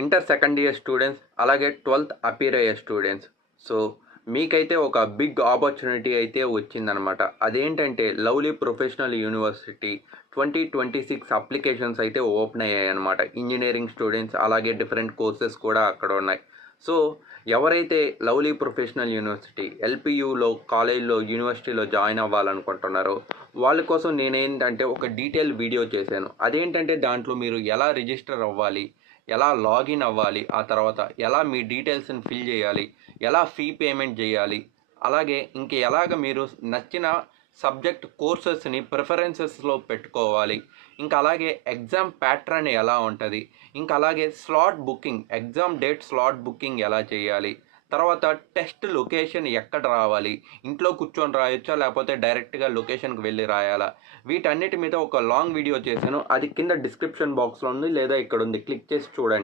Inter second year students అలాగే 12th appear అయ్యే students. So మీకైతే ఒక బిగ్ ఆపర్చునిటీ అయితే వచ్చిందనమాట. అదేంటంటే లవ్లీ ప్రొఫెషనల్ యూనివర్సిటీ 2026 అప్లికేషన్స్ అయితే ఓపెన్ అయ్యాయి అనమాట. ఇంజనీరింగ్ స్టూడెంట్స్ అలాగే డిఫరెంట్ కోర్సెస్ కూడా అక్కడ ఉన్నాయి. సో ఎవరైతే లవ్లీ ప్రొఫెషనల్ యూనివర్సిటీ ఎల్పియులో కాలేజ్లో యూనివర్సిటీలో జాయిన్ అవ్వాలనుకుంటున్నారో వాళ్ళ కోసం నేనేంటంటే ఒక డీటెయిల్ వీడియో చేశాను. అదేంటంటే దాంట్లో మీరు ఎలా రిజిస్టర్ అవ్వాలి, ఎలా లాగిన్ అవ్వాలి, ఆ తర్వాత ఎలా మీ డీటెయిల్స్ని ఫిల్ చేయాలి, ఎలా ఫీ పేమెంట్ చేయాలి, అలాగే ఇంక ఎలాగ మీరు నచ్చిన సబ్జెక్ట్ కోర్సెస్ని ప్రిఫరెన్సెస్లో పెట్టుకోవాలి, ఇంకా అలాగే ఎగ్జామ్ ప్యాటర్న్ ఎలా ఉంటుంది, ఇంకా అలాగే slot booking exam date slot booking ఎలా చేయాలి, తర్వాత టెస్ట్ లొకేషన్ ఎక్కడ రావాలి, ఇంట్లో కూర్చొని రాయొచ్చా లేకపోతే డైరెక్ట్గా లొకేషన్కి వెళ్ళి రాయాలా, వీటన్నిటి మీద ఒక లాంగ్ వీడియో చేశాను. అది కింద డిస్క్రిప్షన్ బాక్స్లో ఉంది లేదా ఇక్కడ ఉంది, క్లిక్ చేసి చూడండి.